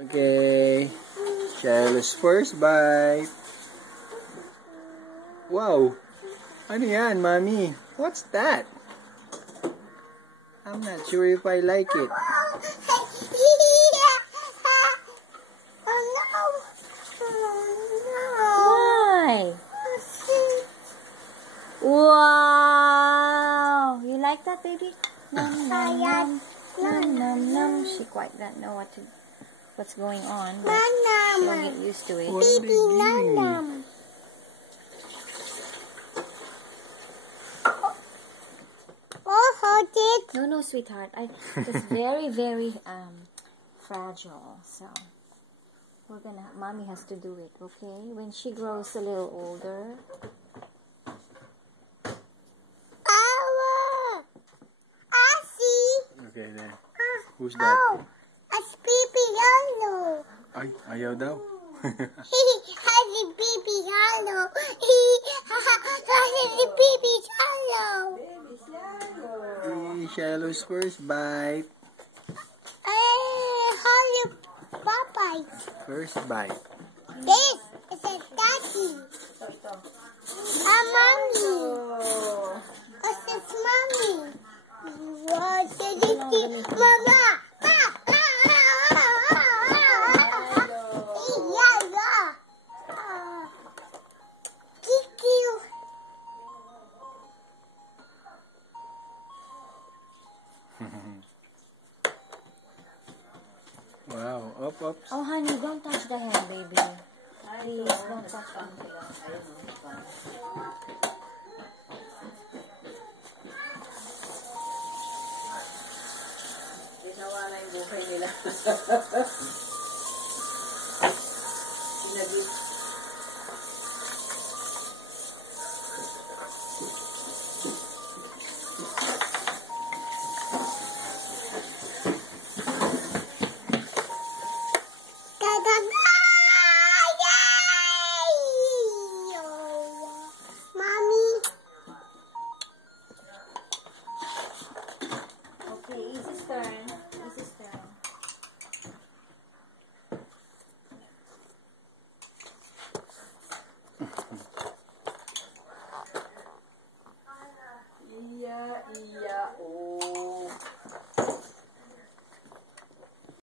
Okay. Shiloh's first bite. Wow. Ano yan, Mommy? What's that? I'm not sure if I like it. Why? Wow! You like that, baby? Nom nom nom nom nom nom. She quite doesn't know what's going on. But she'll get used to it. Baby, nom nom. No, sweetheart. It's very, very fragile. So Mommy has to do it, okay? When she grows a little older. Okay, then. Who's that? Oh, it's Baby Yellow. Ay, ayaw daw. He has a baby yellow. He has a baby yellow. Shiloh's first bite. How you Popeye? First bite. This is a daddy. A mommy. What's this mommy? What did it do? Mama! Wow, up. Oh, honey, don't touch the hand, baby. Please, don't touch the hand. Ginawa na yung buhay nila.